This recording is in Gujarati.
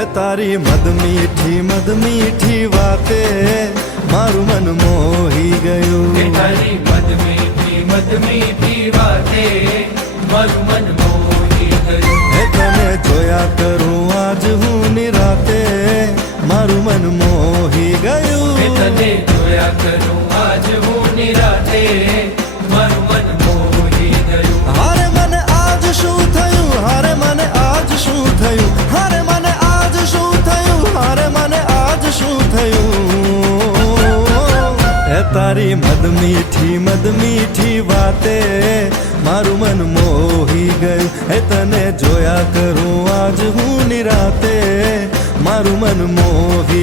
હે તારી મદ મીઠી વાતે મારું મન મોહી ગયું. તારી મદ મીઠી વાતે મારું મન મોહી ગયું. હે તને જોયા કરું આજ હું નિરાતે મારું મન મોહી ગયું. તને જોયા કરું આજ હું નિરાતે મારું મન મોહી ગયું. હારે મને આજ શું થયું, હારે મને આજ શું થયું, હારે મને આજ શું થયું, હારે મને આજ શું થયું. હે તારી મદ મીઠી વાતે મારું મન મોહી ગયું. હે તને જોયા કરું આજ હું નિરાતે મારું મન મોહી